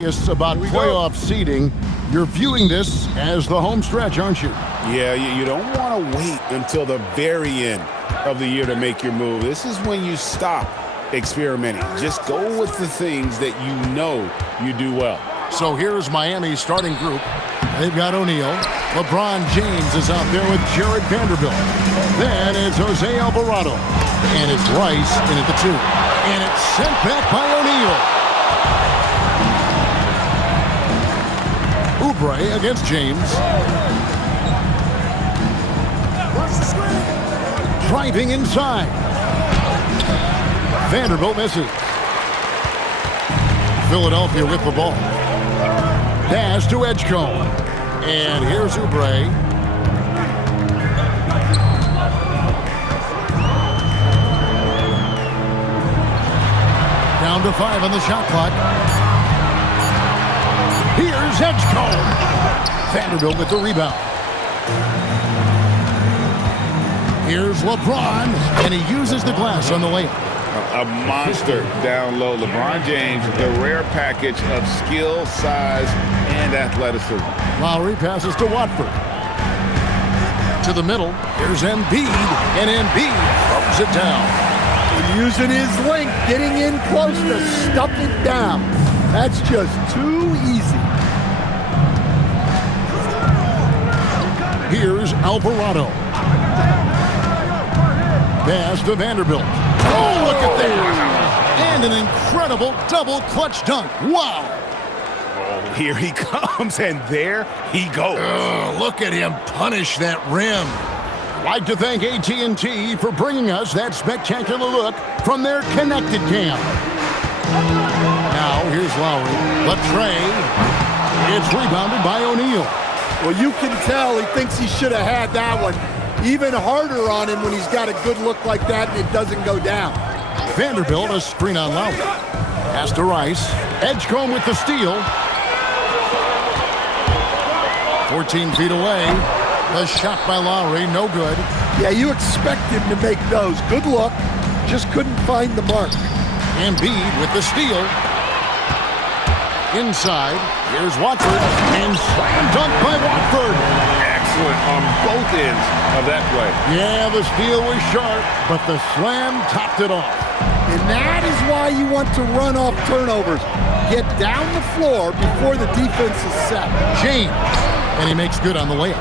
About playoff seeding. You're viewing this as the home stretch, aren't you? Yeah, you don't want to wait until the very end of the year to make your move. This is when you stop experimenting. Just go with the things that you know you do well. So here's Miami's starting group. They've got O'Neal. LeBron James is out there with Jared Vanderbilt. Then it's Jose Alvarado. And it's Rice in at the 2. And it's sent back by O'Neal. Oubre against James. Driving inside. Vanderbilt misses. Philadelphia with the ball. Pass to Edgecombe. And here's Oubre. Down to 5 on the shot clock. Here's Edgecombe. Vanderbilt with the rebound. Here's LeBron, and he uses the glass on the layup. A monster down low. LeBron James, the rare package of skill, size, and athleticism. Lowry passes to Watford. To the middle. Here's Embiid, and Embiid throws it down. Using his length, getting in close to stuff it down. That's just too easy. Here's Alvarado. Pass to Vanderbilt. Oh, look at that. And an incredible double clutch dunk. Wow. Oh, here he comes, and there he goes. Look at him punish that rim. I'd like to thank AT&T for bringing us that spectacular look from their connected cam. Now, here's Lowry. The tray. It's rebounded by O'Neal. Well, you can tell he thinks he should have had that one. Even harder on him when he's got a good look like that and it doesn't go down. Vanderbilt, a screen on Lowry. Pass to Rice. Edgecombe with the steal. 14 feet away. The shot by Lowry, no good. Yeah, you expect him to make those. Good look. Just couldn't find the mark. Embiid with the steal. Inside, here's Watford, and slam dunk by Watford. Excellent on both ends of that play. Yeah, the steal was sharp, but the slam topped it off. And that is why you want to run off turnovers. Get down the floor before the defense is set. James, and he makes good on the layup.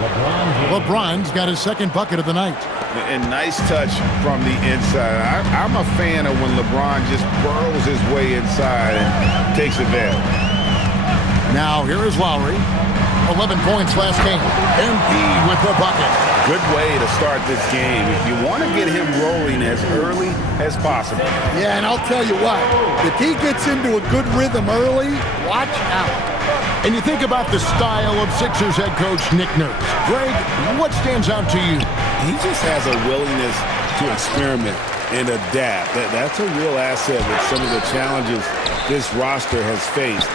LeBron's got his second bucket of the night. And nice touch from the inside. I'm a fan of when LeBron just burrows his way inside and takes advantage. Now, here is Lowry. 11 points last game. Embiid with the bucket. Good way to start this game. You want to get him rolling as early as possible. Yeah, and I'll tell you what. If he gets into a good rhythm early, watch out. And you think about the style of Sixers head coach Nick Nurse. Greg, what stands out to you? He just has a willingness to experiment and adapt. That's a real asset with some of the challenges this roster has faced.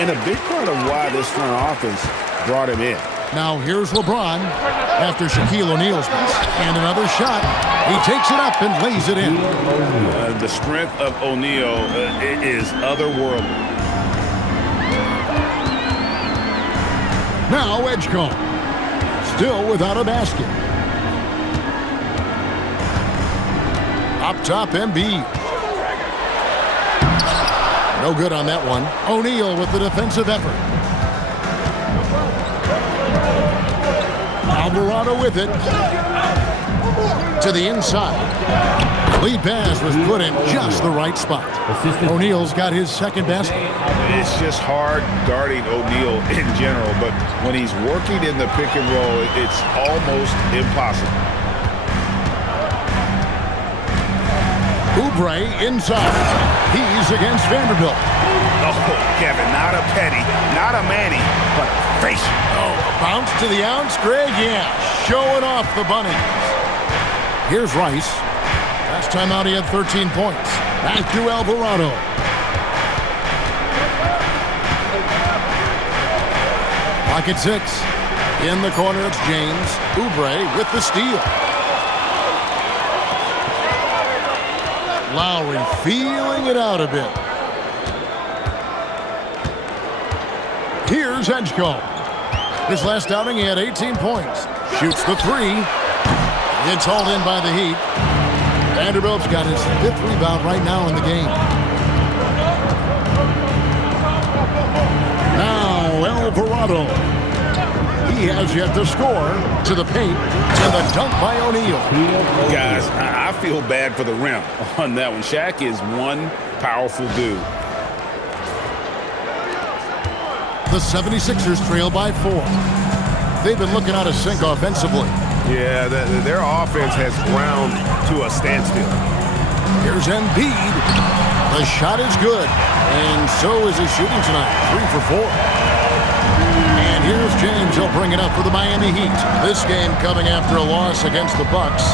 And a big part of why this front offense brought him in. Now here's LeBron after Shaquille O'Neal's miss. And another shot. He takes it up and lays it in. The strength of O'Neal is otherworldly. Now Edgecombe. Still without a basket. Up top, Embiid. No good on that one. O'Neal with the defensive effort. Alvarado with it. To the inside. Lead pass was put in just the right spot. O'Neal's got his second basket. It's just hard guarding O'Neal in general, but when he's working in the pick and roll, it's almost impossible. Oubre inside. He's against Vanderbilt. Oh, Kevin, not a Petty, not a Manny, but a face. Oh, a bounce to the ounce, Greg? Yeah, showing off the bunnies. Here's Rice. Last time out, he had 13 points. Back to Alvarado. Pocket 6. In the corner, it's James. Oubre with the steal. Lowry feeling it out a bit. Here's Edgecombe. His last outing, he had 18 points. Shoots the three. It's hauled in by the Heat. Vanderbilt's got his 5th rebound right now in the game. Now Alvarado. He has yet to score. To the paint. And the dunk by O'Neal. Guys, I feel bad for the rim on that one. Shaq is one powerful dude. The 76ers trail by 4. They've been looking out of sync offensively. Yeah, their offense has ground to a standstill. Here's Embiid. The shot is good. And so is his shooting tonight. 3 for 4. And here's James. He'll bring it up for the Miami Heat. This game coming after a loss against the Bucks.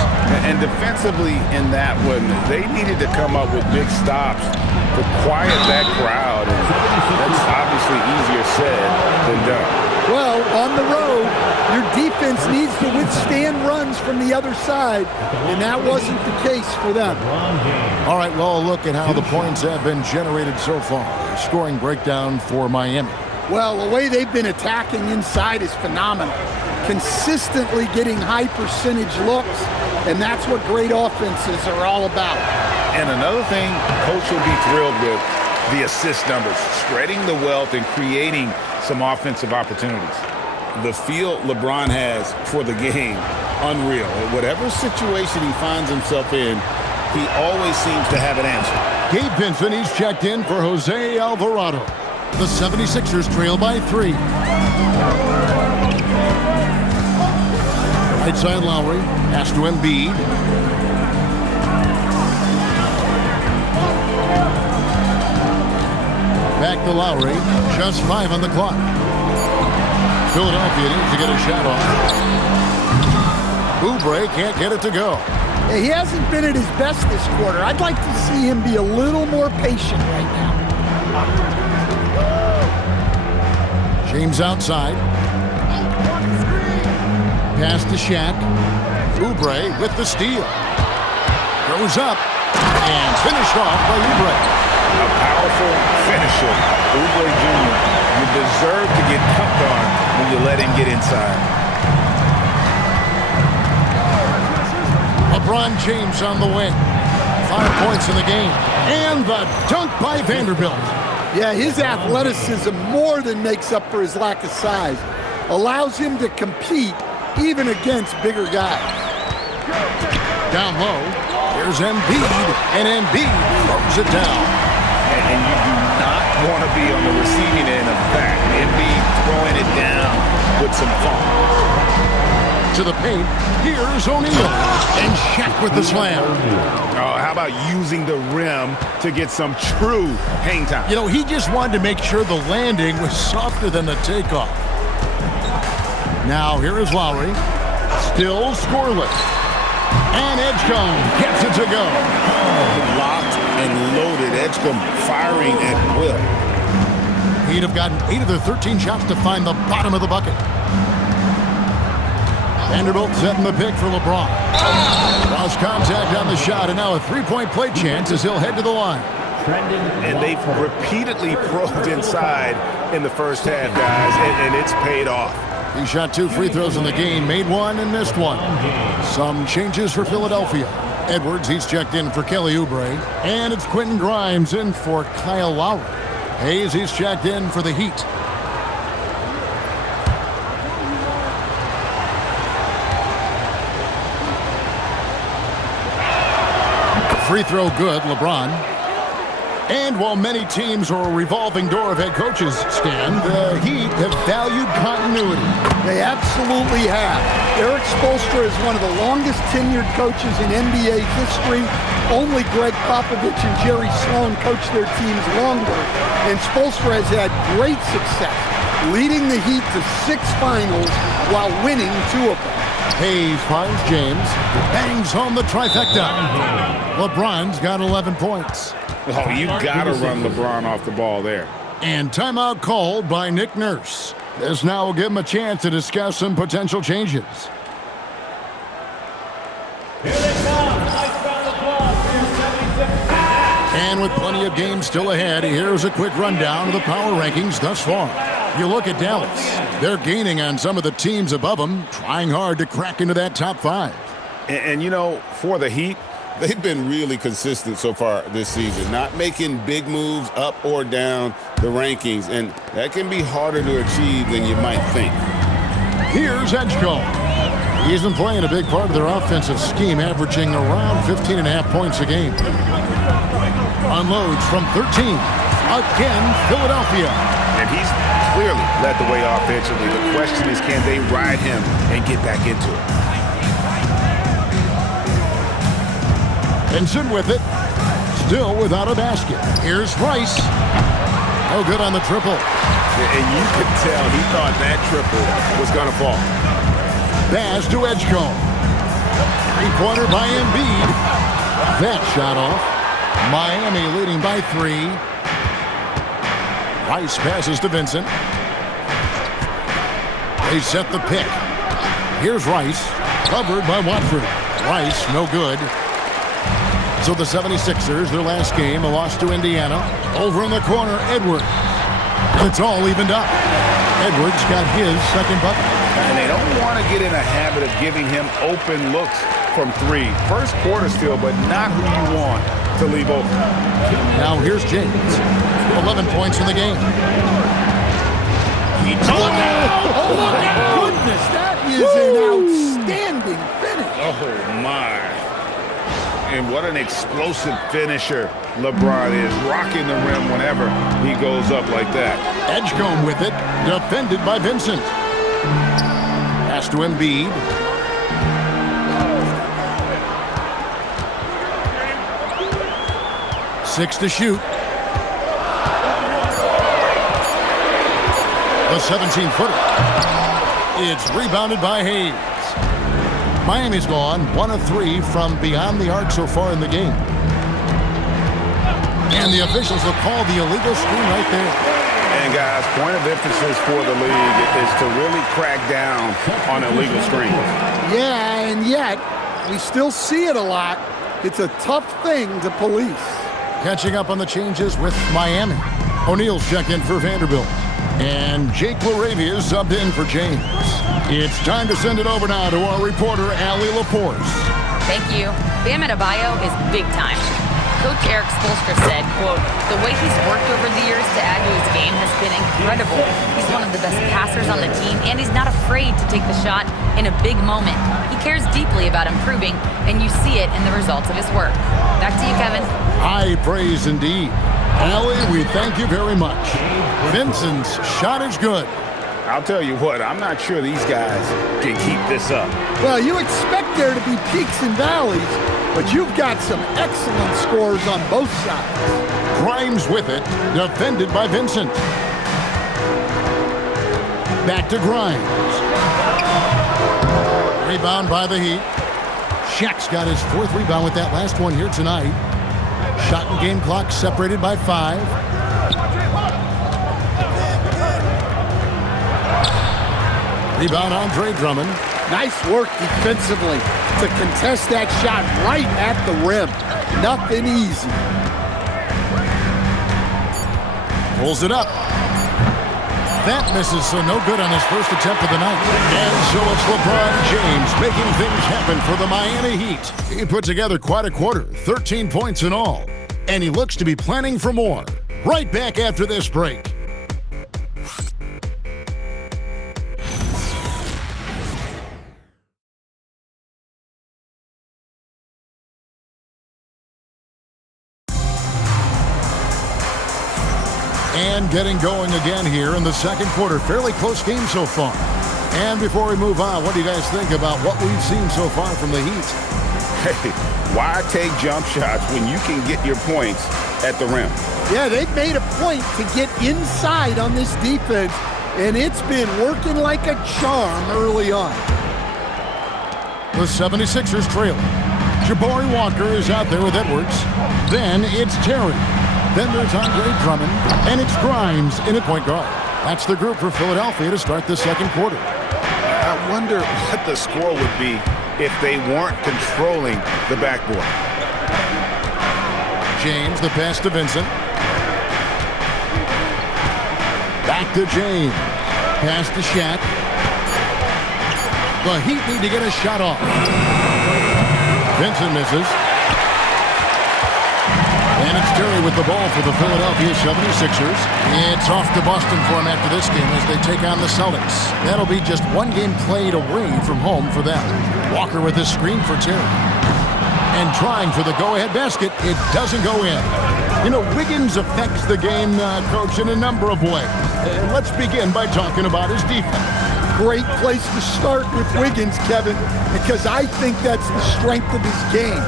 And defensively in that one, they needed to come up with big stops to quiet that crowd. And that's obviously easier said than done. Well, on the road, your defense needs to withstand runs from the other side, and that wasn't the case for them. All right, well, look at how the points have been generated so far. Scoring breakdown for Miami. Well, the way they've been attacking inside is phenomenal. Consistently getting high percentage looks, and that's what great offenses are all about. And another thing, Coach will be thrilled with the assist numbers, spreading the wealth and creating some offensive opportunities. The feel LeBron has for the game, unreal. Whatever situation he finds himself in, he always seems to have an answer. Gabe Vincent, he's checked in for Jose Alvarado. The 76ers trail by 3. Right side Lowry, pass to Embiid. Back to Lowry, just 5 on the clock. Philadelphia needs to get a shot off. Oubre can't get it to go. He hasn't been at his best this quarter. I'd like to see him be a little more patient right now. James outside. Pass to Shaq. Oubre with the steal. Goes up and finished off by Oubre. A powerful finisher, Oubre Jr. You deserve to get dunked on when you let him get inside. LeBron James on the wing. 5 points in the game. And the dunk by Vanderbilt. Yeah, his athleticism more than makes up for his lack of size. Allows him to compete even against bigger guys. Down low, here's Embiid, and Embiid throws it down. And you do not want to be on the receiving end of that. Embiid throwing it down with some fun. To the paint, here's O'Neal, and Shaq with the slam. Oh, how about using the rim to get some true hang time? You know, he just wanted to make sure the landing was softer than the takeoff. Now, here is Lowry, still scoreless. And Edgecombe gets it to go. Locked and loaded. Edgecombe firing at will. He'd have gotten 8 of their 13 shots to find the bottom of the bucket. Vanderbilt setting the pick for LeBron. Lost contact on the shot, and now a 3-point play chance as he'll head to the line. And they've repeatedly probed inside in the first half, guys, and it's paid off. He shot 2 free throws in the game, made 1 and missed 1. Some changes for Philadelphia. Edwards, he's checked in for Kelly Oubre. And it's Quentin Grimes in for Kyle Lowry. Hayes, he's checked in for the Heat. Free throw good, LeBron. And while many teams are a revolving door of head coaches, Stan, the Heat have valued continuity. They absolutely have. Eric Spoelstra is one of the longest tenured coaches in NBA history. Only Greg Popovich and Jerry Sloan coached their teams longer. And Spoelstra has had great success, leading the Heat to 6 finals while winning 2 of them. Hayes finds James, bangs home the trifecta. LeBron's got 11 points. Oh, you got to run LeBron off the ball there. And timeout called by Nick Nurse. This now will give him a chance to discuss some potential changes. And with plenty of games still ahead, here's a quick rundown of the power rankings thus far. You look at Dallas. They're gaining on some of the teams above them, trying hard to crack into that top 5. And you know, for the Heat, they've been really consistent so far this season, not making big moves up or down the rankings, and that can be harder to achieve than you might think. Here's Edgecombe. He's been playing a big part of their offensive scheme, averaging around 15.5 points a game. Unloads from 13. Again, Philadelphia. And he's clearly led the way offensively. The question is, can they ride him and get back into it? Benson with it. Still without a basket. Here's Rice. No good on the triple. And you could tell he thought that triple was going to fall. Pass to Edgecombe. Three-pointer by Embiid. That shot off. Miami leading by 3. Rice passes to Vincent. They set the pick. Here's Rice. Covered by Watford. Rice, no good. So the 76ers, their last game, a loss to Indiana. Over in the corner, Edwards. It's all evened up. Edwards got his second bucket. And they don't want to get in a habit of giving him open looks from 3. First quarter still, but not who you want to leave open. Now here's James. 11 points in the game. Oh, my goodness. That is an outstanding finish. Oh, my. And what an explosive finisher LeBron is, rocking the rim whenever he goes up like that. Edgecombe with it, defended by Vincent. Pass to Embiid. Six to shoot. The 17-footer. It's rebounded by Hayes. Miami's gone 1 of 3 from beyond the arc so far in the game. And the officials will call the illegal screen right there. And guys, point of emphasis for the league is to really crack down on illegal screens. Yeah, and yet we still see it a lot. It's a tough thing to police. Catching up on the changes with Miami. O'Neal's checked in for Vanderbilt. And Jake LaRavia is subbed in for James. It's time to send it over now to our reporter, Allie Laporte. Thank you. Bam Adebayo is big time. Coach Eric Spoelstra said, quote, "The way he's worked over the years to add to his game has been incredible. He's one of the best passers on the team, and he's not afraid to take the shot in a big moment. He cares deeply about improving, and you see it in the results of his work." Back to you, Kevin. High praise indeed. Allie, we thank you very much. Vincent's shot is good. I'll tell you what, I'm not sure these guys can keep this up. Well, you expect there to be peaks and valleys, but you've got some excellent scores on both sides. Grimes with it, defended by Vincent. Back to Grimes. Rebound by the Heat. Shaq's got his 4th rebound with that last one here tonight. Shot and game clock separated by 5. Rebound, Andre Drummond. Nice work defensively to contest that shot right at the rim. Nothing easy. Pulls it up. That misses, so no good on his first attempt of the night. And so it's LeBron James making things happen for the Miami Heat. He put together quite a quarter, 13 points in all. And he looks to be planning for more. Right back after this break. And getting going again here in the second quarter. Fairly close game so far. And before we move on, what do you guys think about what we've seen so far from the Heat? Hey, why take jump shots when you can get your points at the rim? Yeah, they've made a point to get inside on this defense, and it's been working like a charm early on. The 76ers trailing. Jabari Walker is out there with Edwards. Then it's Terry. Then there's Andre Drummond, and it's Grimes in at point guard. That's the group for Philadelphia to start the second quarter. I wonder what the score would be if they weren't controlling the backboard. James, the pass to Vincent. Back to James. Pass to Shaq. The Heat need to get a shot off. Vincent misses. And it's Terry with the ball for the Philadelphia 76ers. It's off to Boston for him after this game as they take on the Celtics. That'll be just one game played away from home for them. Walker with a screen for Terry. And trying for the go-ahead basket. It doesn't go in. You know, Wiggins affects the game, Coach, in a number of ways. Let's begin by talking about his defense. Great place to start with Wiggins, Kevin, because I think that's the strength of his game.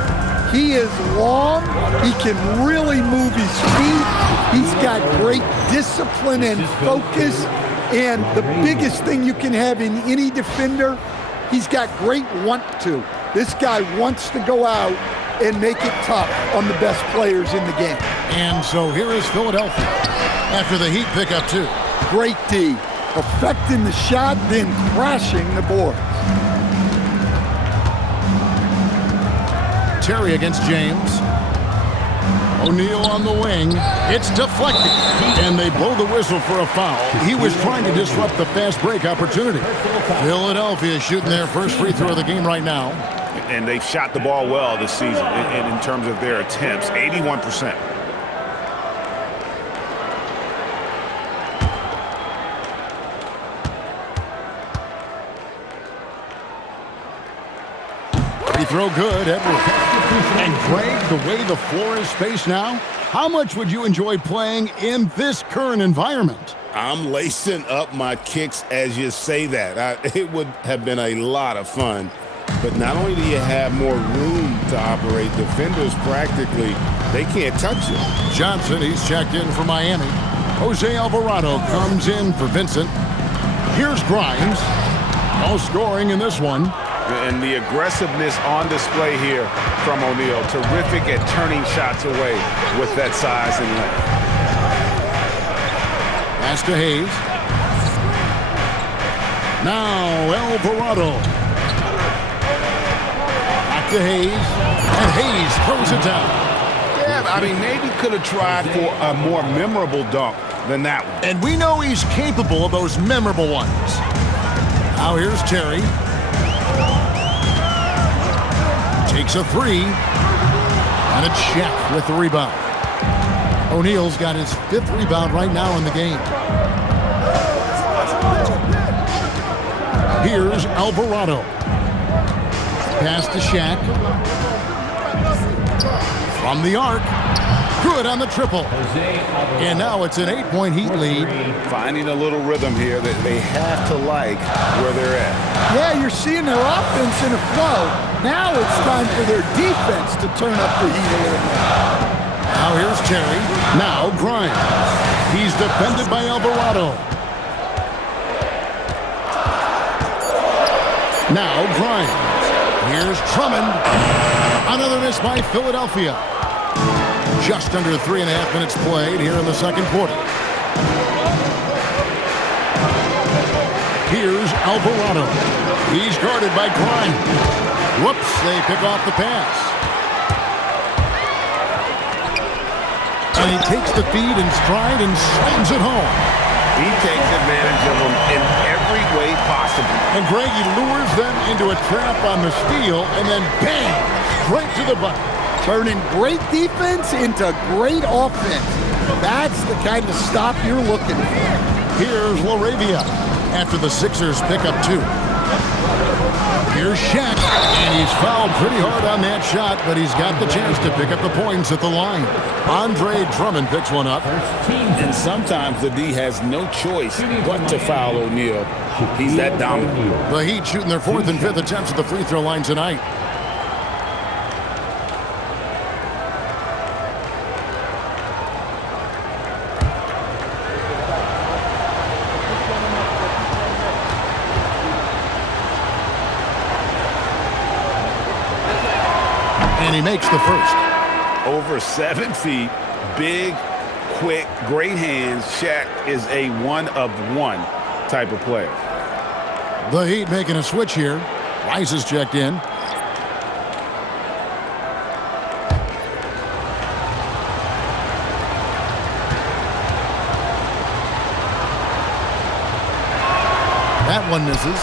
He is long. He can really move his feet. He's got great discipline and focus. And the biggest thing you can have in any defender, he's got great want to. This guy wants to go out and make it tough on the best players in the game. And so here is Philadelphia after the Heat pick up 2. Great D. Affecting the shot, then crashing the board. Terry against James. O'Neal on the wing. It's deflected. And they blow the whistle for a foul. He was trying to disrupt the fast break opportunity. Philadelphia shooting their first free throw of the game right now. And they've shot the ball well this season in terms of their attempts, 81%. Free throw good, Edwards. And Greg, the way the floor is spaced now, how much would you enjoy playing in this current environment? I'm lacing up my kicks as you say that. It would have been a lot of fun. But not only do you have more room to operate, defenders practically, they can't touch you. Johnson, he's checked in for Miami. Jose Alvarado comes in for Vincent. Here's Grimes. No scoring in this one. And the aggressiveness on display here from O'Neal. Terrific at turning shots away with that size and length. Pass to Hayes. Now Alvarado. Back to Hayes. And Hayes throws it down. Yeah, I mean, maybe could have tried for a more memorable dunk than that one. And we know he's capable of those memorable ones. Now here's Terry. Takes a 3. And a check with the rebound. O'Neal's got his 5th rebound right now in the game. Here's Alvarado. Pass to Shaq. From the arc. Good on the triple. And now it's an 8-point Heat lead. Finding a little rhythm here that they have to like where they're at. Yeah, you're seeing their offense in a flow. Now it's time for their defense to turn up the heat a little bit. Now here's Terry. Now Grimes. He's defended by Alvarado. Now Grimes. Here's Drummond. Another miss by Philadelphia. Just under 3.5 minutes played here in the second quarter. Here's Alvarado. He's guarded by Grimes. Whoops, they pick off the pass. And he takes the feed in stride and slams it home. He takes advantage of them in every way possible. And Greg, he lures them into a trap on the steal and then bang, straight to the bucket. Turning great defense into great offense. That's the kind of stop you're looking for. Here's LaRavia after the Sixers pick up 2. Here's Shaq, and he's fouled pretty hard on that shot, but he's got the chance to pick up the points at the line. Andre Drummond picks one up. And sometimes the D has no choice but to foul O'Neal. He's that dominant. The Heat shooting their 4th and 5th attempts at the free throw line tonight. And he makes the first. Over 7 feet, big, quick, great hands. Shaq is a one-of-one type of player. The Heat making a switch here. Rice is checked in. That one misses.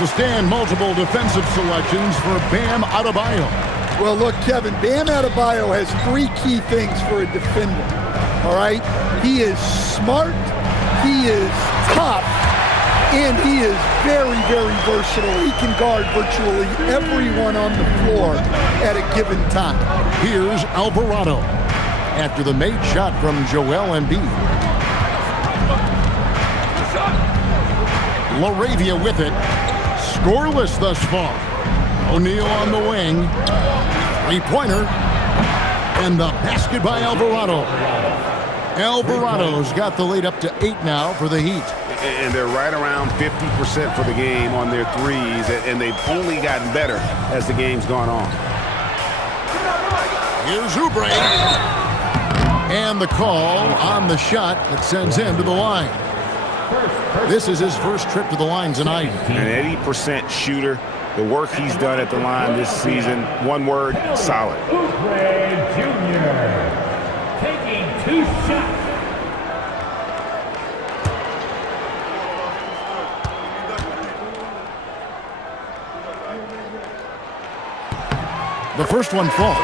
To stand, multiple defensive selections for Bam Adebayo. Well, look, Kevin, Bam Adebayo has 3 key things for a defender, all right? He is smart, he is tough, and he is very, very versatile. He can guard virtually everyone on the floor at a given time. Here's Alvarado after the made shot from Joel Embiid. LaRavia with it. Scoreless thus far. O'Neal on the wing. Three-pointer. And the basket by Alvarado. Alvarado's got the lead up to 8 now for the Heat. And they're right around 50% for the game on their threes, and they've only gotten better as the game's gone on. Here's Oubre. And the call on the shot that sends him to the line. This is his first trip to the line tonight. An 80% shooter. The work he's done at the line this season, one word, solid. Oubre Jr. taking 2 shots. The first one falls.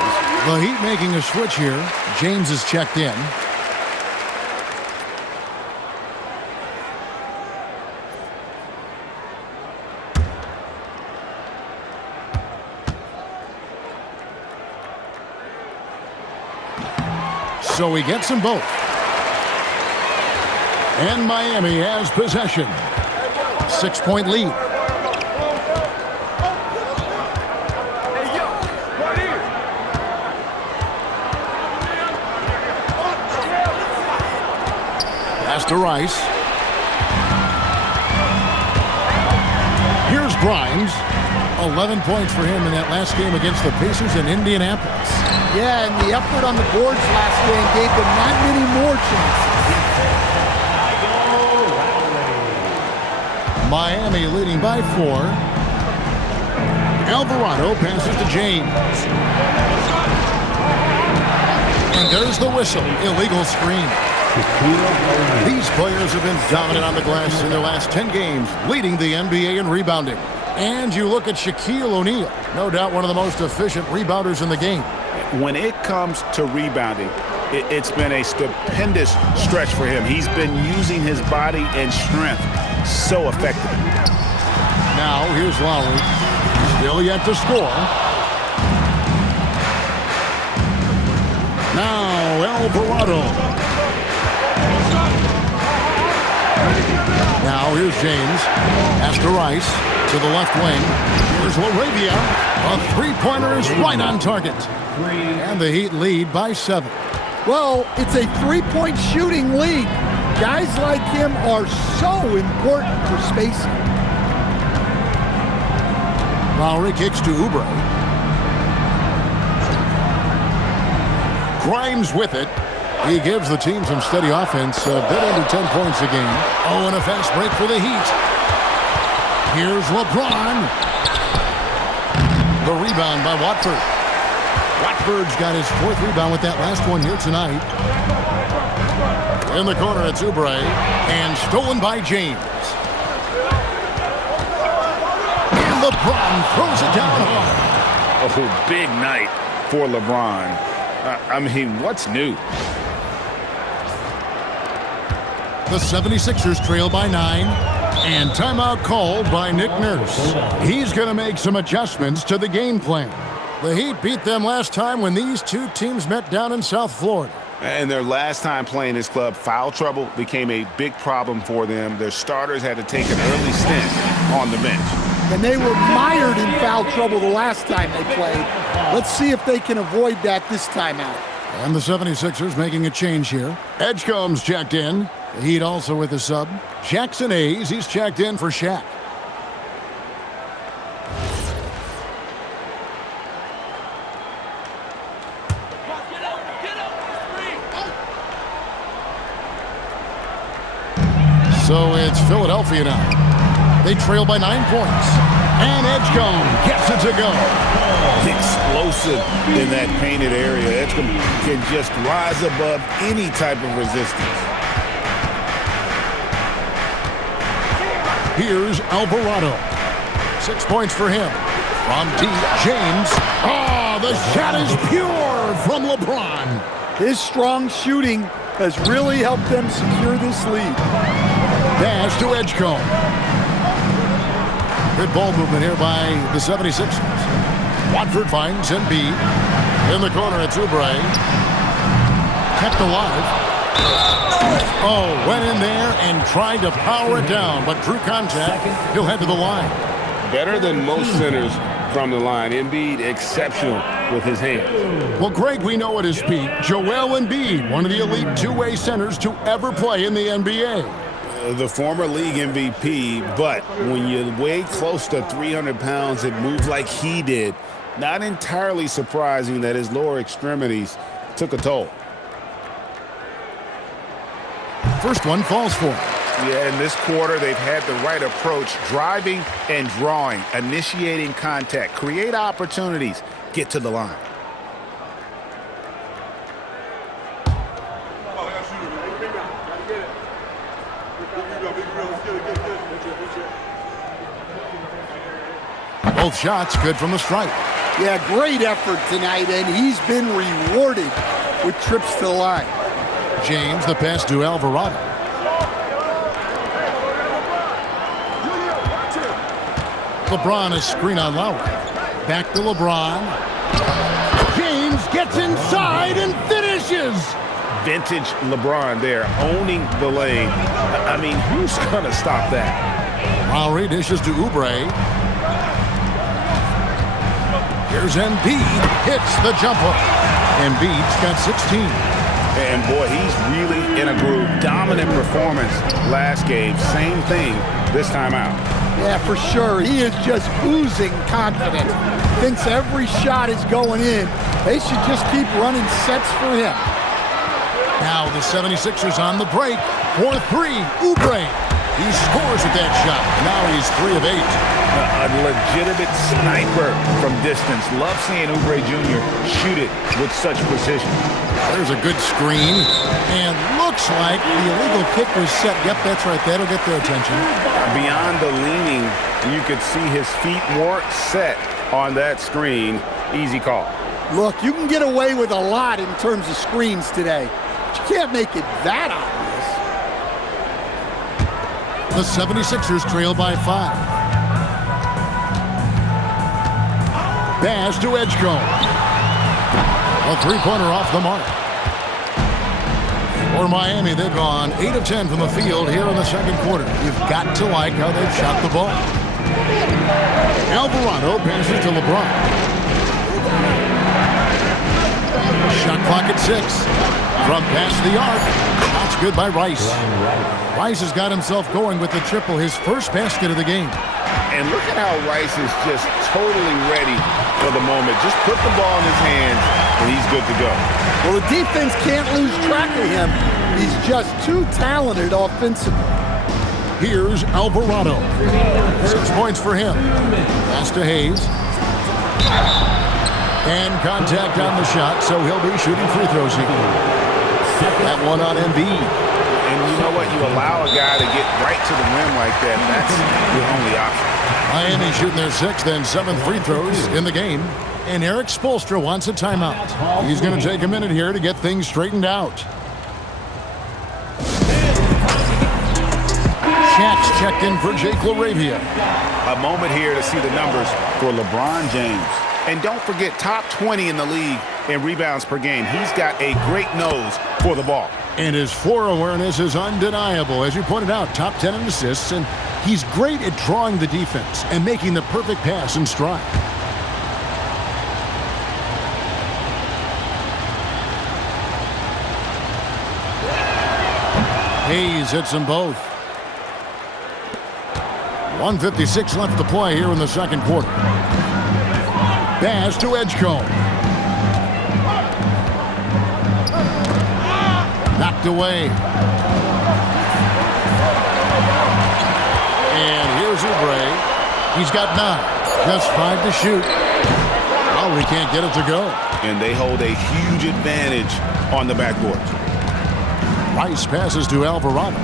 The Heat making a switch here. James is checked in. So he gets them both. And Miami has possession. 6-point lead. Pass to Rice. Here's Grimes. 11 points for him in that last game against the Pacers in Indianapolis. Yeah, and the effort on the boards last game gave them not many more chances. Miami leading by 4. Alvarado passes to James. And there's the whistle. Illegal screen. These players have been dominant on the glass in their last 10 games, leading the NBA in rebounding. And you look at Shaquille O'Neal, no doubt one of the most efficient rebounders in the game. When it comes to rebounding, it's been a stupendous stretch for him. He's been using his body and strength so effectively. Now here's Lowry, still yet to score. Now Alvarado. Now here's James. Pass to Rice to the left wing. Here's LaRavia. A three-pointer is right on target. And the Heat lead by 7. Well, it's a 3-point shooting lead. Guys like him are so important for spacing. Lowry kicks to Oubre. Grimes with it. He gives the team some steady offense, a bit under 10 points a game. Oh, and a fast break for the Heat. Here's LeBron. The rebound by Watford. Watford's got his 4th rebound with that last one here tonight. In the corner, it's Oubre. And stolen by James. And LeBron throws it down hard. Oh, big night for LeBron. I mean, what's new? The 76ers trail by 9. And timeout called by Nick Nurse. He's going to make some adjustments to the game plan. The Heat beat them last time when these two teams met down in South Florida. And their last time playing this club, foul trouble became a big problem for them. Their starters had to take an early stint on the bench. And they were mired in foul trouble the last time they played. Let's see if they can avoid that this time out. And the 76ers making a change here. Edgecombe's checked in. The Heat also with a sub. Jackson Hayes, he's checked in for Shaq. So it's Philadelphia now. They trail by 9 points. And Edgecombe gets it to go. Explosive in that painted area. Edgecombe can just rise above any type of resistance. Here's Alvarado. 6 points for him. From deep, James. Oh, the shot is pure from LeBron. His strong shooting has really helped them secure this lead. Pass to Edgecombe. Good ball movement here by the 76ers. Watford finds Embiid. In the corner, it's Oubre. Kept alive. Oh, went in there and tried to power it down, but through contact, he'll head to the line. Better than most centers from the line. Embiid exceptional with his hands. Well, Greg, we know at his peak, Joel Embiid, one of the elite two-way centers to ever play in the NBA. The former league MVP, but when you weigh close to 300 pounds and move like he did, not entirely surprising that his lower extremities took a toll. First one falls for him. Yeah, in this quarter, they've had the right approach, driving and drawing, initiating contact, create opportunities, get to the line. Both shots good from the stripe. Yeah, great effort tonight, and he's been rewarded with trips to the line. James, the pass to Alvarado. LeBron is screen on Lowry. Back to LeBron. James gets inside and finishes. Vintage LeBron there, owning the lane. I mean, who's going to stop that? Lowry dishes to Oubre. Here's Embiid. Hits the jumper. Embiid's got 16. And boy, he's really in a groove. Dominant performance last game. Same thing this time out. Yeah, for sure. He is just oozing confidence. Thinks every shot is going in. They should just keep running sets for him. Now the 76ers on the break. 4-3. Oubre. He scores with that shot. Now he's 3 of 8. A legitimate sniper from distance. Love seeing Oubre Jr. shoot it with such precision. There's a good screen. And looks like the illegal kick was set. Yep, that's right. That'll get their attention. Beyond the leaning, you could see his feet more set on that screen. Easy call. Look, you can get away with a lot in terms of screens today. But you can't make it that obvious. The 76ers trail by 5. Pass to Edgecombe. A three-pointer off the mark. For Miami, they've gone 8 of 10 from the field here in the second quarter. You've got to like how they've shot the ball. Alvarado passes to LeBron. Shot clock at 6. From past the arc. That's good by Rice. Rice has got himself going with the triple, his first basket of the game. And look at how Rice is just totally ready for the moment. Just put the ball in his hands, and he's good to go. Well, the defense can't lose track of him. He's just too talented offensively. Here's Alvarado. 6 points for him. Pass to Hayes. And contact on the shot, so he'll be shooting free throws here. That one on Embiid. And you know what? You allow a guy to get right to the rim like that. That's the only option. Miami shooting their 6th and 7th free throws in the game. And Eric Spoelstra wants a timeout. He's going to take a minute here to get things straightened out. Shaq's checked in for Jake LaRavia. A moment here to see the numbers for LeBron James. And don't forget, top 20 in the league in rebounds per game. He's got a great nose for the ball. And his floor awareness is undeniable. As you pointed out, top 10 in assists, and he's great at drawing the defense and making the perfect pass in stride. Hayes hits them both. 1:56 left to play here in the second quarter. Pass to Edgecombe. Knocked away. And here's Oubre. He's got 9. Just 5 to shoot. Oh, we can't get it to go. And they hold a huge advantage on the backboard. Rice passes to Alvarado.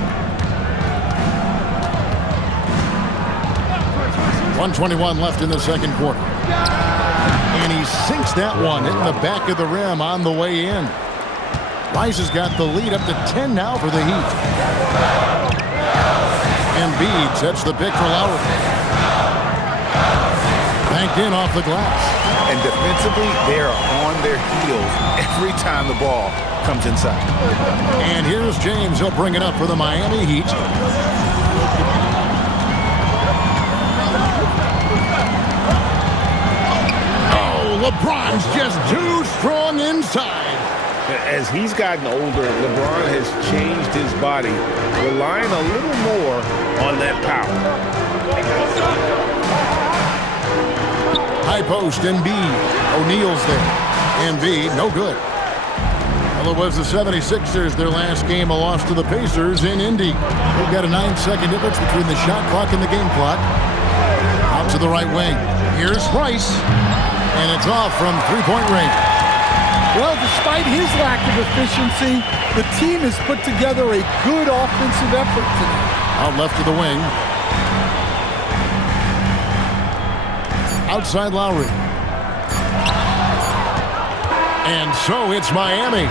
1:21 left in the second quarter. And he sinks that one, hitting the back of the rim on the way in. Rice has got the lead up to 10 now for the Heat. Embiid sets the pick for Lowry. Banked in off the glass. And defensively, they are on their heels every time the ball comes inside. And here's James. He'll bring it up for the Miami Heat. Oh, LeBron's just too strong inside. As he's gotten older, LeBron has changed his body, relying a little more on that power. High post, Embiid. O'Neal's there. Embiid, no good. Well, it was the 76ers, their last game, a loss to the Pacers in Indy. They've got a 9-second difference between the shot clock and the game clock. Out to the right wing. Here's Rice. And it's off from three-point range. Well, despite his lack of efficiency, the team has put together a good offensive effort tonight. Out left to the wing. Outside Lowry. And so it's Miami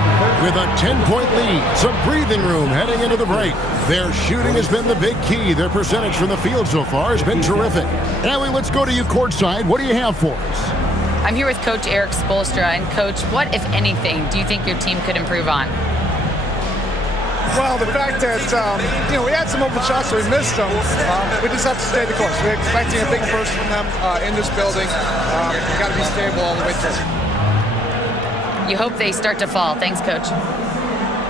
with a 10-point lead. Some breathing room heading into the break. Their shooting has been the big key. Their percentage from the field so far has been terrific. Allie, let's go to you courtside. What do you have for us? I'm here with Coach Erik Spoelstra. And, Coach, what, if anything, do you think your team could improve on? Well, the fact that, we had some open shots, so we missed them. We just have to stay the course. We're expecting a big burst from them in this building. We've got to be stable all the way through. You hope they start to fall. Thanks, Coach.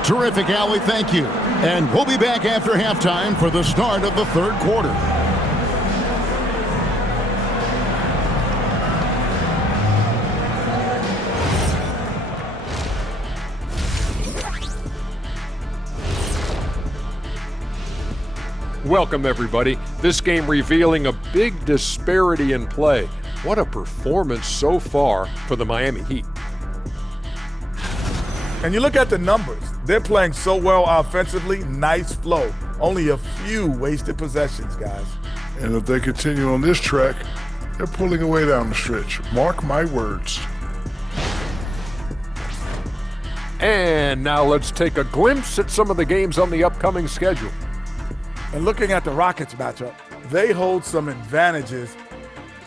Terrific, Allie. Thank you. And we'll be back after halftime for the start of the third quarter. Welcome, everybody. This game revealing a big disparity in play. What a performance so far for the Miami Heat. And you look at the numbers. They're playing so well offensively. Nice flow. Only a few wasted possessions, guys. And if they continue on this track, they're pulling away down the stretch. Mark my words. And now let's take a glimpse at some of the games on the upcoming schedule. And looking at the Rockets matchup, they hold some advantages,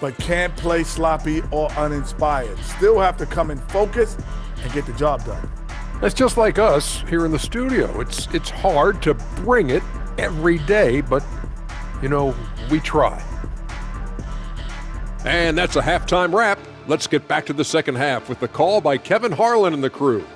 but can't play sloppy or uninspired. Still have to come in focused and get the job done. That's just like us here in the studio. It's hard to bring it every day, but, we try. And that's a halftime wrap. Let's get back to the second half with the call by Kevin Harlan and the crew.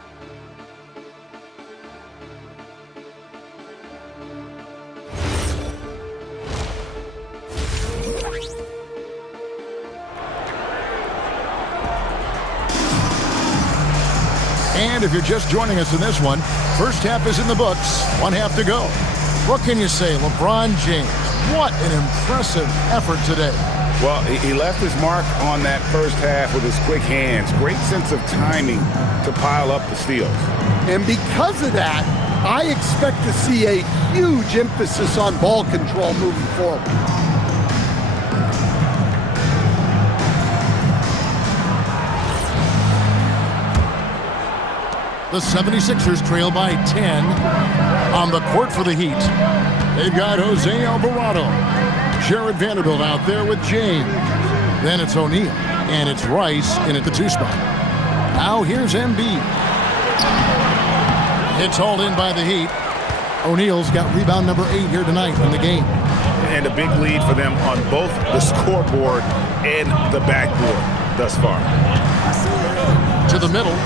And if you're just joining us in this one, first half is in the books, one half to go. What can you say, LeBron James? What an impressive effort today. Well, he left his mark on that first half with his quick hands. Great sense of timing to pile up the steals. And because of that, I expect to see a huge emphasis on ball control moving forward. The 76ers trail by 10 on the court for the Heat. They've got Jose Alvarado. Jarred Vanderbilt out there with James. Then it's O'Neal. And it's Rice in at the 2 spot. Now here's Embiid. It's hauled in by the Heat. O'Neal's got rebound number 8 here tonight in the game. And a big lead for them on both the scoreboard and the backboard thus far. To the middle.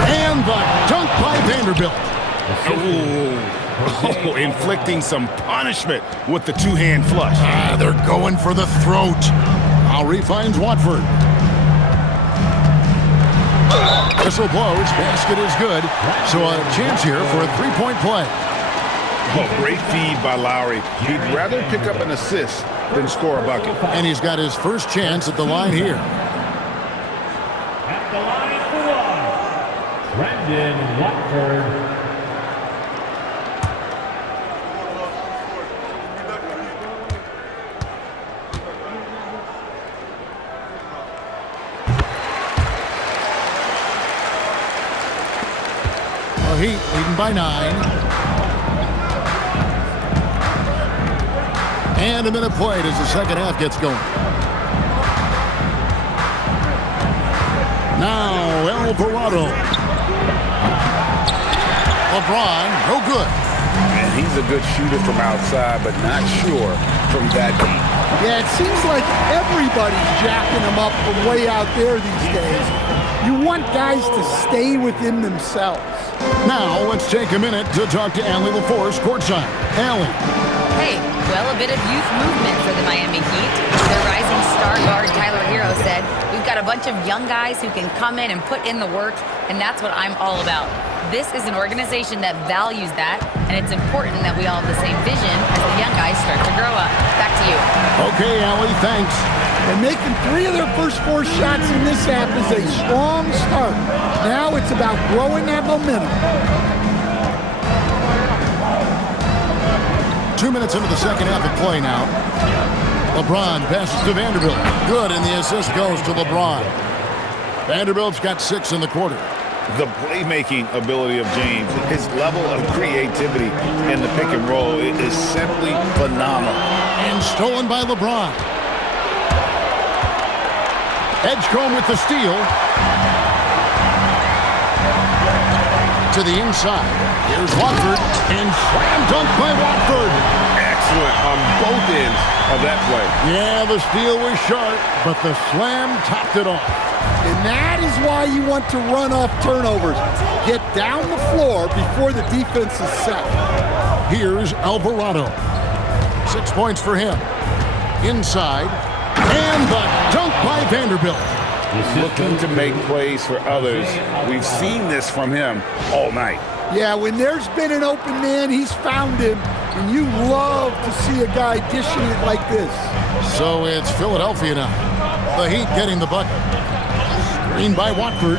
And the dunk by Vanderbilt. Oh, inflicting some punishment with the two-hand flush. They're going for the throat. Lowry finds Watford. Whistle blows. Basket is good. So a chance here for a three-point play. Oh, great feed by Lowry. He'd rather pick up an assist than score a bucket. And he's got his first chance at the line here. At the line for one, Brendan Watford. Heat leading by 9. And a minute played as the second half gets going. Now Alvarado. LeBron, no good. And he's a good shooter from outside, but not sure from that deep. Yeah, it seems like everybody's jacking him up from way out there these days. You want guys to stay within themselves. Now let's take a minute to talk to Allie LaForce courtside. Allie. Hey, well, a bit of youth movement for the Miami Heat. Their rising star guard, Tyler Hero, said, "We've got a bunch of young guys who can come in and put in the work, and that's what I'm all about." This is an organization that values that, and it's important that we all have the same vision as the young guys start to grow up. Back to you. Okay, Allie, thanks. And making 3 of their first 4 shots in this half is a strong start. Now it's about growing that momentum. 2 minutes into the second half of play now. LeBron passes to Vanderbilt. Good, and the assist goes to LeBron. Vanderbilt's got 6 in the quarter. The playmaking ability of James, his level of creativity in the pick and roll is simply phenomenal. And stolen by LeBron. Edgecombe with the steal. To the inside. Here's Watford, and slam dunk by Watford. Excellent on both ends of that play. Yeah, the steal was sharp, but the slam topped it off. And that is why you want to run off turnovers. Get down the floor before the defense is set. Here's Alvarado. 6 points for him. Inside. And the dunk by Vanderbilt. Looking to make plays for others. We've seen this from him all night. Yeah, when there's been an open man, he's found him. And you love to see a guy dishing it like this. So it's Philadelphia now. The Heat getting the bucket. Screen by Watford.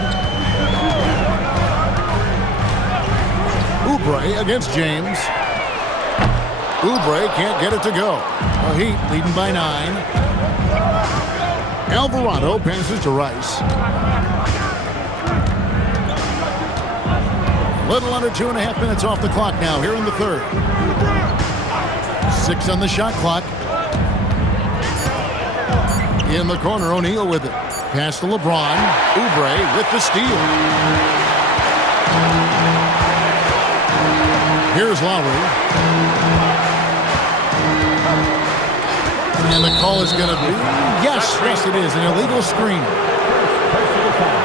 Oubre against James. Oubre can't get it to go. The Heat leading by 9. Alvarado passes to Rice. Little under 2.5 minutes off the clock now here in the third. 6 on the shot clock. In the corner, O'Neal with it. Pass to LeBron. Oubre with the steal. Here's Lowry. And the call is going to be, yes, it is, an illegal screen.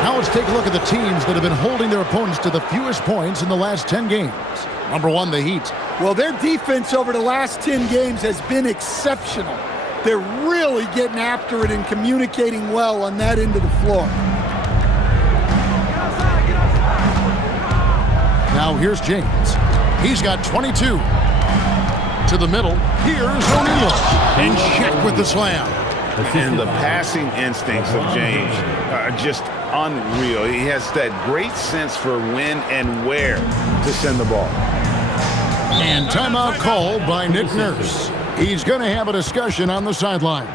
Now let's take a look at the teams that have been holding their opponents to the fewest points in the last 10 games. Number 1, the Heat. Well, their defense over the last 10 games has been exceptional. They're really getting after it and communicating well on that end of the floor. Now here's James. He's got 22. To the middle. Here's O'Neal. And Shaq with the slam. And the passing instincts of James are just unreal. He has that great sense for when and where to send the ball. And timeout called by Nick Nurse. He's going to have a discussion on the sideline.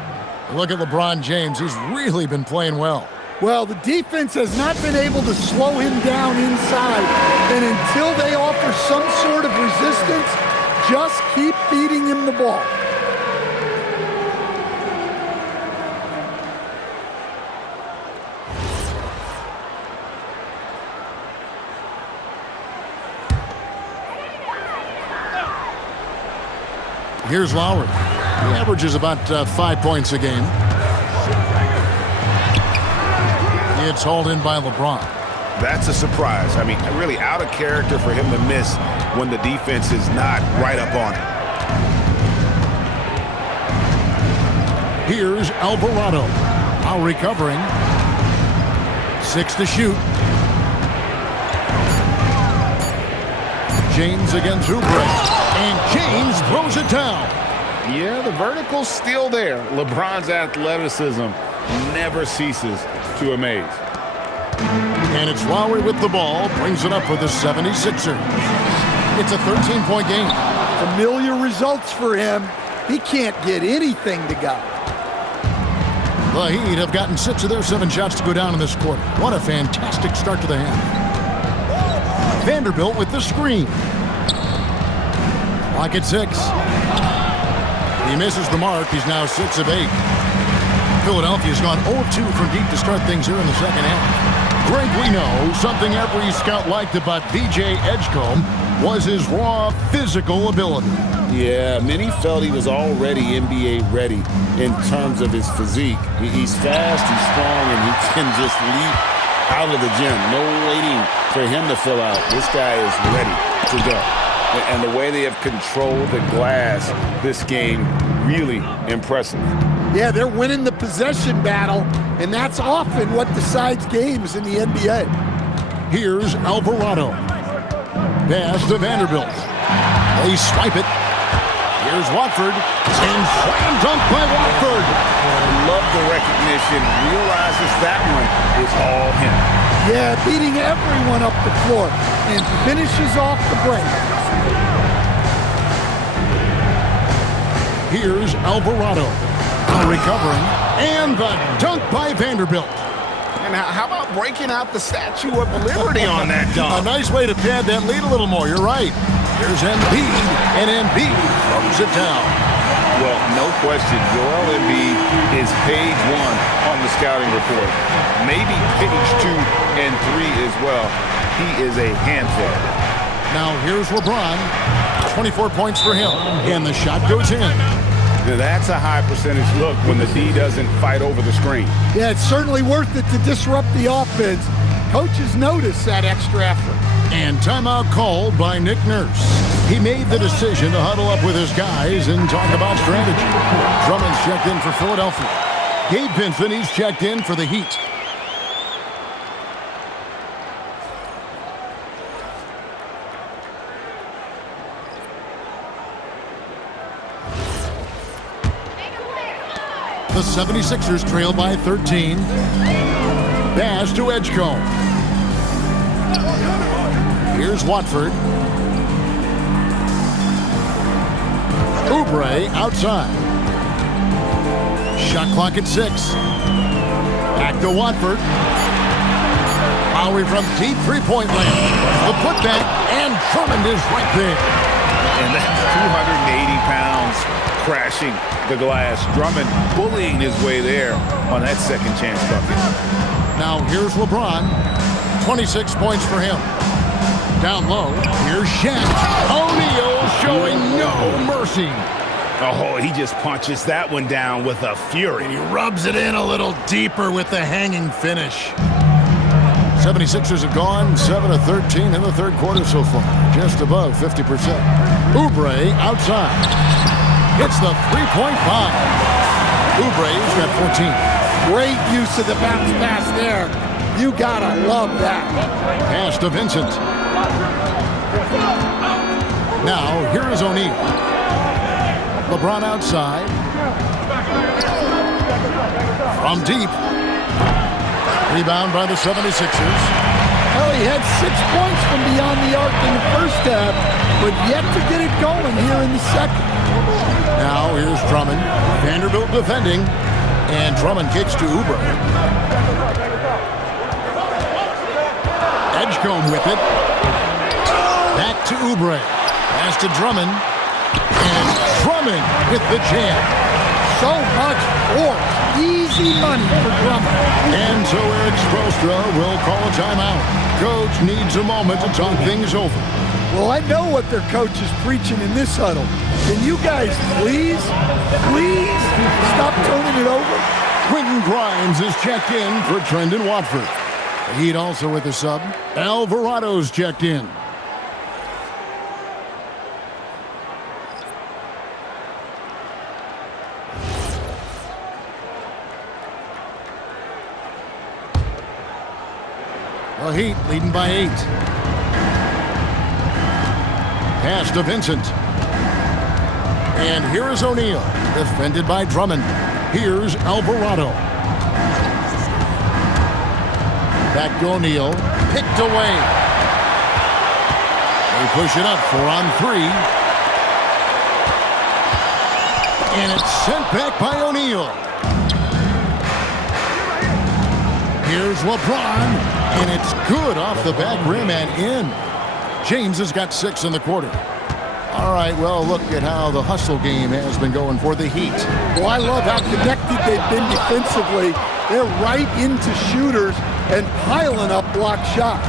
Look at LeBron James. He's really been playing well. Well, the defense has not been able to slow him down inside. And until they offer some sort of resistance, just keep feeding him the ball. Here's Lowry. He averages about 5 points a game. It's hauled in by LeBron. That's a surprise. I mean, really out of character for him to miss when the defense is not right up on it. Here's Alvarado. Now recovering. 6 to shoot. James against Oubre. And James throws it down. Yeah, the vertical's still there. LeBron's athleticism never ceases to amaze. And it's Lowry with the ball. Brings it up for the 76ers. It's a 13-point game. Familiar results for him. He can't get anything to go. The Heat have gotten 6 of their 7 shots to go down in this quarter. What a fantastic start to the half. Vanderbilt with the screen. Clock at 6. He misses the mark. He's now 6 of 8. Philadelphia's gone 0 of 2 from deep to start things here in the second half. Greg, we know something every scout liked about VJ Edgecombe was his raw physical ability. Yeah, many felt he was already NBA ready in terms of his physique. He's fast, he's strong, and he can just leap out of the gym. No waiting for him to fill out. This guy is ready to go. And the way they have controlled the glass this game, really impressive. Yeah, they're winning the possession battle, and that's often what decides games in the NBA. Here's Alvarado. Pass to Vanderbilt. They swipe it. Here's Watford. And slam dunk by Watford. Love the recognition. Realizes that one is all him. Yeah, beating everyone up the floor and finishes off the break. Here's Alvarado. Recovering. And the dunk by Vanderbilt. And how about breaking out the Statue of Liberty on that dunk? A nice way to pad that lead a little more. You're right. Here's Embiid, and Embiid throws it down. Well, no question, Joel Embiid is page 1 on the scouting report. Maybe page 2 and 3 as well. He is a handful. Now here's LeBron. 24 points for him, and the shot goes in. Now that's a high percentage look when the D doesn't fight over the screen. Yeah, it's certainly worth it to disrupt the offense. Coaches notice that extra effort. And timeout called by Nick Nurse. He made the decision to huddle up with his guys and talk about strategy. Drummond's checked in for Philadelphia. Gabe Vincent, he's checked in for the Heat. The 76ers trail by 13. Pass to Edgecombe. Here's Watford. Oubre outside. Shot clock at 6. Back to Watford. Lowry from deep three-point land. The putback, and Drummond is right there. And that's 280 pounds crashing the glass. Drummond bullying his way there on that second chance bucket. Now here's LeBron. 26 points for him. Down low, here's Shaq. O'Neal showing no mercy. Oh, he just punches that one down with a fury. He rubs it in a little deeper with the hanging finish. 76ers have gone 7 of 13 in the third quarter so far, just above 50%. Oubre outside. Hits the three-point bomb. Oubre's got 14. Great use of the bounce pass there. You gotta love that. Pass to Vincent. Now, here is O'Neal. LeBron outside. From deep. Rebound by the 76ers. Well, he had 6 points from beyond the arc in the first half, but yet to get it going here in the second. Now here's Drummond. Vanderbilt defending. And Drummond kicks to Oubre. Edgecombe with it. Back to Oubre. Pass to Drummond. And Drummond with the jam. So much force. Easy money for Drummond. And so Eric Spoelstra will call a timeout. Coach needs a moment to talk things over. Well, I know what their coach is preaching in this huddle. Can you guys please stop turning it over? Quentin Grimes is checked in for Trendon Watford. The Heat also with a sub. Alvarado's checked in. The Heat leading by 8. Pass to Vincent. And here is O'Neal, defended by Drummond. Here's Alvarado. Back to O'Neal, picked away. They push it up 4-on-3. And it's sent back by O'Neal. Here's LeBron. And it's good off the back rim and in. James has got 6 in the quarter. All right, well, look at how the hustle game has been going for the Heat. Well, I love how connected they've been defensively. They're right into shooters and piling up block shots.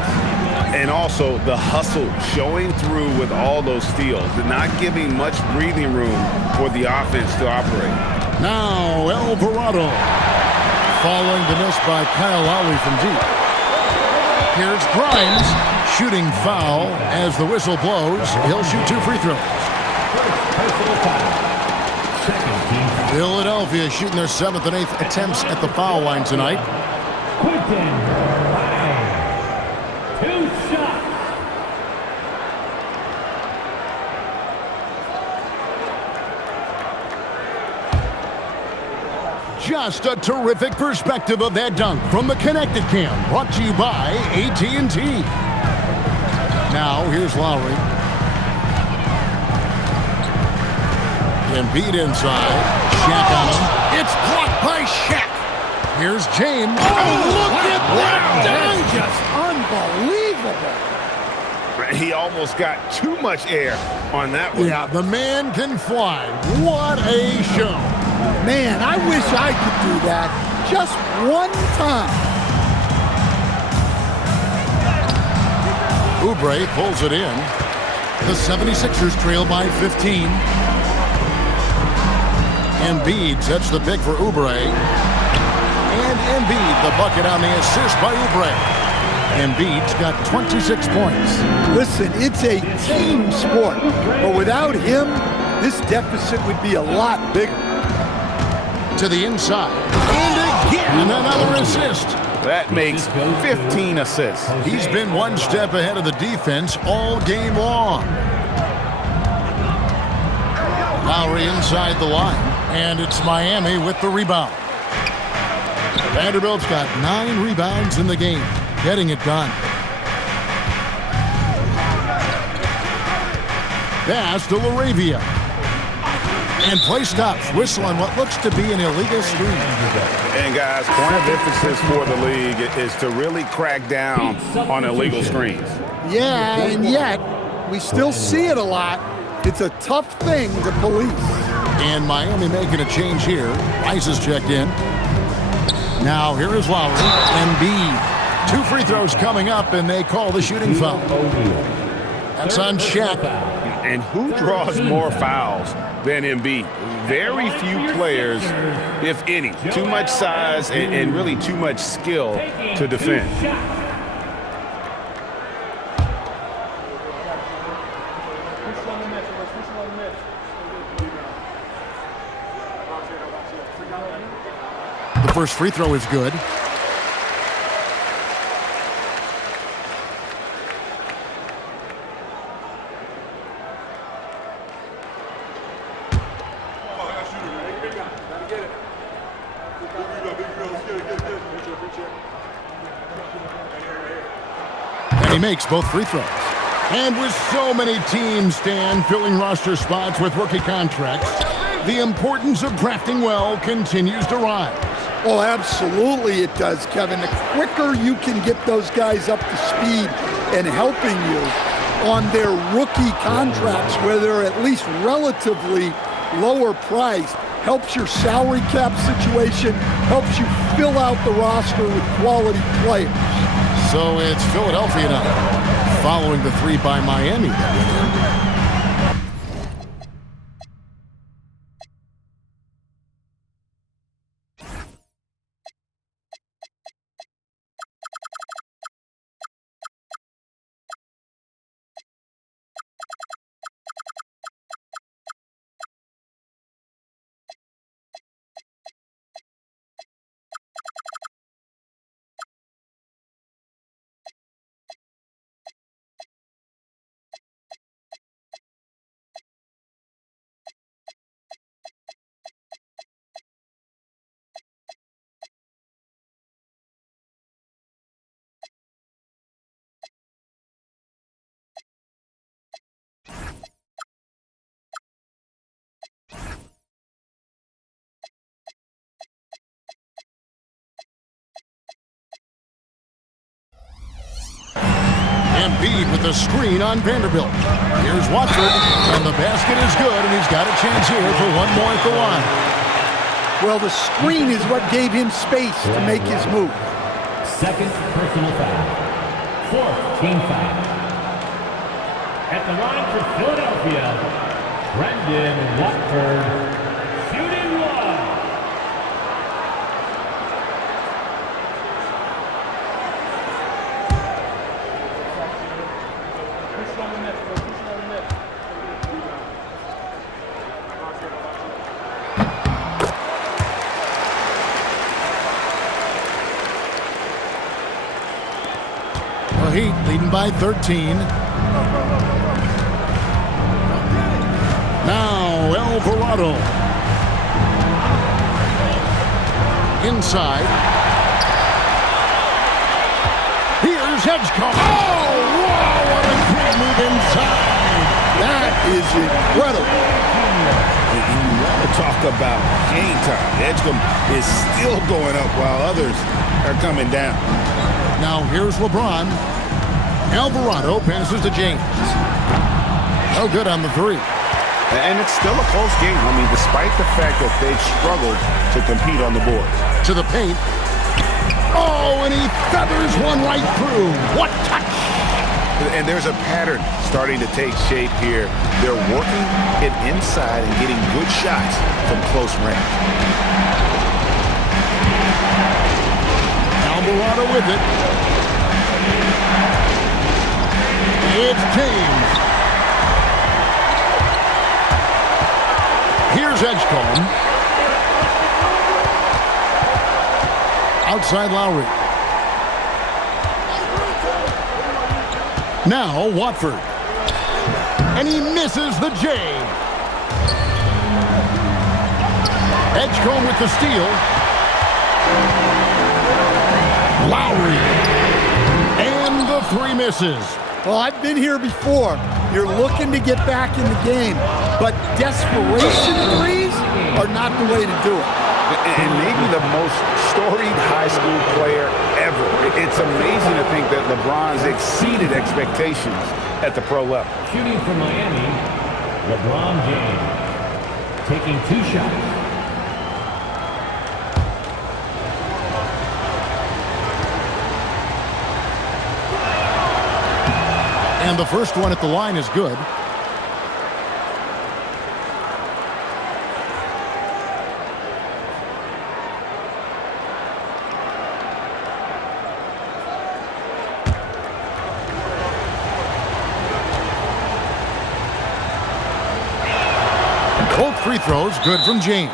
And also the hustle showing through with all those steals and not giving much breathing room for the offense to operate. Now Alvarado following the miss by Kyle Lowry from deep. Here's Grimes shooting foul as the whistle blows. He'll shoot 2 free throws. Philadelphia shooting their 7th and 8th attempts at the foul line tonight. Quentin Grimes, 2 shots. Just a terrific perspective of that dunk from the Connected Cam, brought to you by AT&T. Now, here's Lowry. Embiid inside. Shaq on him. It's blocked by Shaq. Here's James. Oh, look at that dunk! Just unbelievable. He almost got too much air on that one. Yeah, the man can fly. What a show. Man, I wish I could do that just one time. Oubre pulls it in. The 76ers trail by 15. Embiid sets the pick for Oubre. And Embiid, the bucket on the assist by Oubre. Embiid's got 26 points. Listen, it's a team sport, but without him, this deficit would be a lot bigger. To the inside. And again, another assist. That makes 15 assists. He's been one step ahead of the defense all game long. Lowry inside the line, and it's Miami with the rebound. Vanderbilt's got 9 rebounds in the game, getting it done. Pass to LaRavia. And play stops. Whistle on what looks to be an illegal screen. And guys, point of emphasis for the league is to really crack down on illegal screens. Yeah, and yet, we still see it a lot. It's a tough thing to police. And Miami making a change here. Rice is checked in. Now here is Lowry. Embiid. 2 free throws coming up, and they call the shooting foul. That's on Shaq. And who draws more fouls than Embiid? Very few players, if any. Too much size and really too much skill to defend. The first free throw is good. He makes both free throws. And with so many teams, Stan, filling roster spots with rookie contracts, the importance of drafting well continues to rise. Oh, absolutely it does, Kevin. The quicker you can get those guys up to speed and helping you on their rookie contracts, where they're at least relatively lower priced, helps your salary cap situation, helps you fill out the roster with quality players. So it's Philadelphia now, following the 3 by Miami. Embiid with the screen on Vanderbilt. Here's Watford, and the basket is good, and he's got a chance here for one more at the line. Well, the screen is what gave him space to make his move. Second personal foul. Fourth team foul. At the line for Philadelphia, Brendan Watford, shooting one. Heat leading by 13. Now Alvarado. Inside. Here's Edgecombe. Oh, wow, what a great move inside. That is incredible. You want to talk about game time. Edgecombe is still going up while others are coming down. Now here's LeBron. Alvarado passes to James. No good on the three. And it's still a close game. I mean, despite the fact that they've struggled to compete on the board. To the paint. Oh, and he feathers one right through. What touch! And there's a pattern starting to take shape here. They're working it inside and getting good shots from close range. Alvarado with it. It's James. Here's Edgecombe. Outside Lowry. Now Watford. And he misses the J. Edgecombe with the steal. Lowry. And the three misses. Well, I've been here before. You're looking to get back in the game, but desperation threes are not the way to do it. And maybe the most storied high school player ever. It's amazing to think that LeBron's exceeded expectations at the pro level. Shooting for Miami, LeBron James, taking 2 shots. And the first one at the line is good. Both free throws good from James.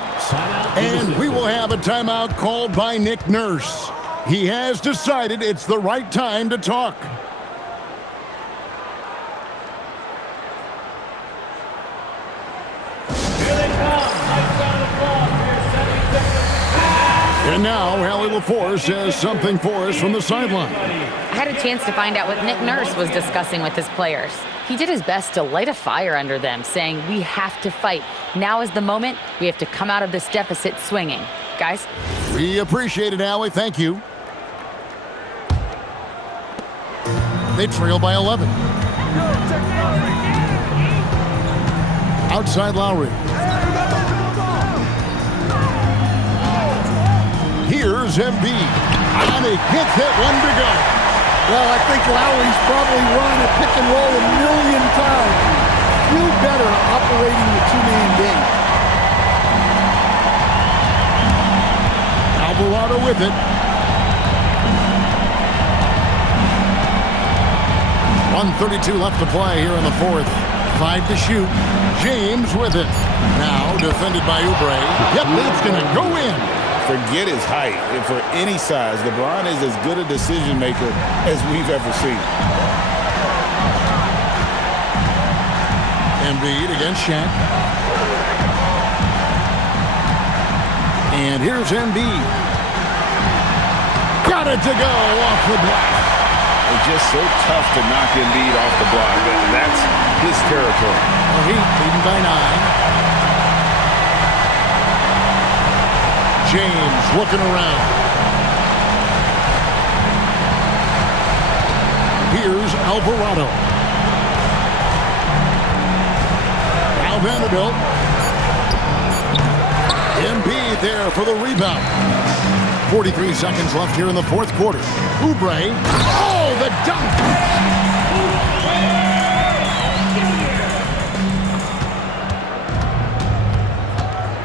And we will have a timeout called by Nick Nurse. He has decided it's the right time to talk. And now, Allie LaForce has something for us from the sideline. I had a chance to find out what Nick Nurse was discussing with his players. He did his best to light a fire under them, saying, we have to fight. Now is the moment. We have to come out of this deficit swinging. Guys? We appreciate it, Allie. Thank you. They trail by 11. Outside Lowry. Here's Embiid. And he hits that one to go. Well, I think Lowry's probably run a pick and roll a million times. Few better operating the two-man game. Alvarado with it. 1:32 left to play here in the fourth. 5 to shoot. James with it. Now defended by Oubre. Yep, it's going to go in. Forget his height. And for any size, LeBron is as good a decision maker as we've ever seen. Embiid against Shaq. And here's Embiid. Got it to go off the block. It's just so tough to knock Embiid off the block. That's his territory. The Heat leading by 9. James looking around. Here's Alvarado. Now Vanderbilt. Embiid there for the rebound. 43 seconds left here in the fourth quarter. Oubre. Oh, the dunk!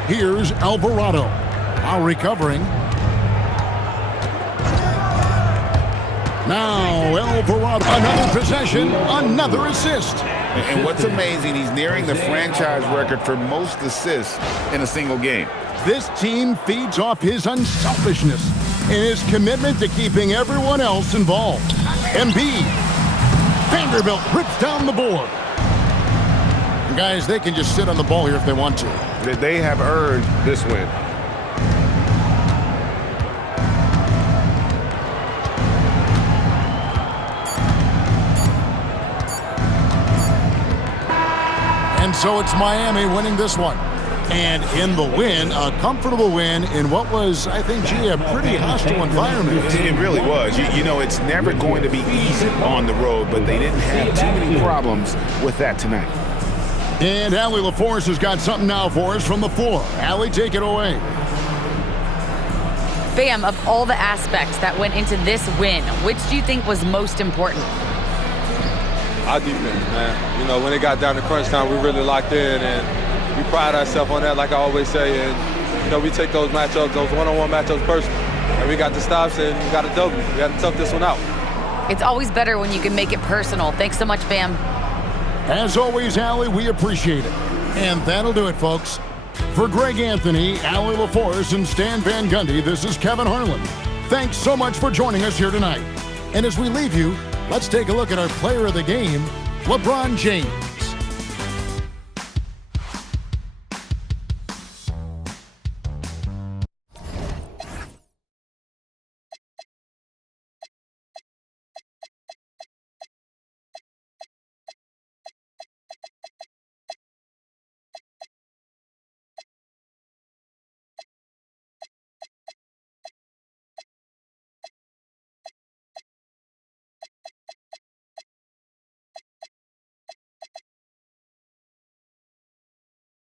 Here's Alvarado. Now recovering. Now Alvarado. Another possession, another assist. And what's amazing, he's nearing the franchise record for most assists in a single game. This team feeds off his unselfishness and his commitment to keeping everyone else involved. Embiid. Vanderbilt rips down the board. And guys, they can just sit on the ball here if they want to. They have earned this win. And so it's Miami winning this one. And in the win, a comfortable win in what was, I think, a pretty hostile environment. It really was. You know, it's never going to be easy on the road, but they didn't have too many problems with that tonight. And Allie LaForce has got something now for us from the floor. Allie, take it away. Bam, of all the aspects that went into this win, which do you think was most important? Our defense, man. You know, when it got down to crunch time, we really locked in, and we pride ourselves on that, like I always say. And, you know, we take those matchups, those one-on-one matchups personal. And we got the stops, and we got a W. We got to tough this one out. It's always better when you can make it personal. Thanks so much, Bam. As always, Allie, we appreciate it. And that'll do it, folks. For Greg Anthony, Allie LaForce, and Stan Van Gundy, this is Kevin Harlan. Thanks so much for joining us here tonight. And as we leave you, let's take a look at our player of the game, LeBron James.